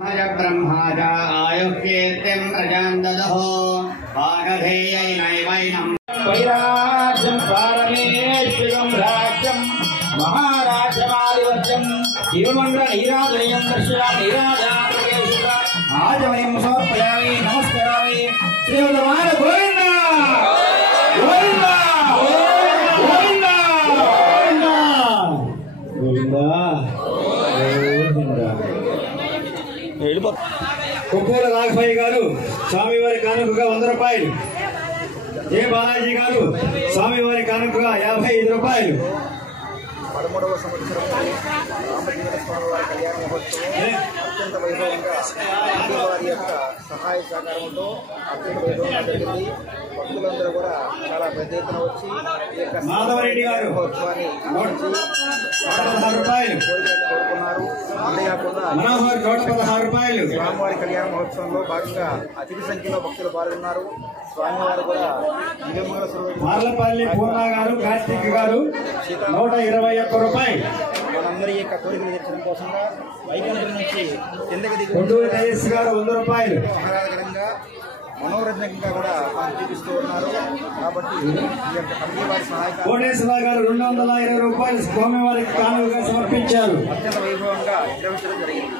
ब्रह्माजा आयुष्येत्यं प्रजां ददहो भागधेयैनैवैनं वैराज्यं पारमेश्वरं राज्यं महाराजमादिवर्यं जीवमण्डलैराजयं दर्शयामीराजाप्रवेशः आजमयं समर्पयामि नमस्करामि श्रीमद्भगवान गोविन्द गोविन्द गोविन्द కుప్పూల రాఘవయ్య గారు స్వామివారి కానుకగా 100 రూపాయలు. ఏ బాలాజీ గారు స్వామివారి కానుకగా 55 రూపాయలు. 13వ సంవత్సరం రామజీవన స్వామి వారి కళ్యాణ మహోత్సవం అత్యంత వైభవంగా వారి యొక్క సహాయ సహకారంతో అత్యంత వైభవంగా జరిగింది. భక్తులందరూ కూడా చాలా పెద్ద ఎత్తున వచ్చి ఈ యొక్క మాధవరెడ్డి గారు మహోత్సవాన్ని కోరుకున్నారు. అంతేకాకుండా స్వామివారి కళ్యాణ మహోత్సవంలో భాగంగా అధిక సంఖ్యలో భక్తులు పాల్గొన్నారు. స్వామివారు కూడా మార్లపల్లి పూర్ణ గారు కార్తీక్ గారు 121 రూపాయలు. మనందరి యొక్క కోరికలు తీర్చడం కోసంగా వైకుంఠం నుంచి కిందకి దిగి గారు 100 రూపాయలు ఆహ్లాదకరంగా మనోరంజకంగా కూడా చూపిస్తూ ఉన్నారు. కాబట్టి ఈ యొక్క కమిటీ వారి సహాయక కోటేశ్వర గారు 220 రూపాయలు స్వామివారికి కానుకగా సమర్పించారు. అత్యంత వైభవంగా నిర్వహించడం జరిగింది.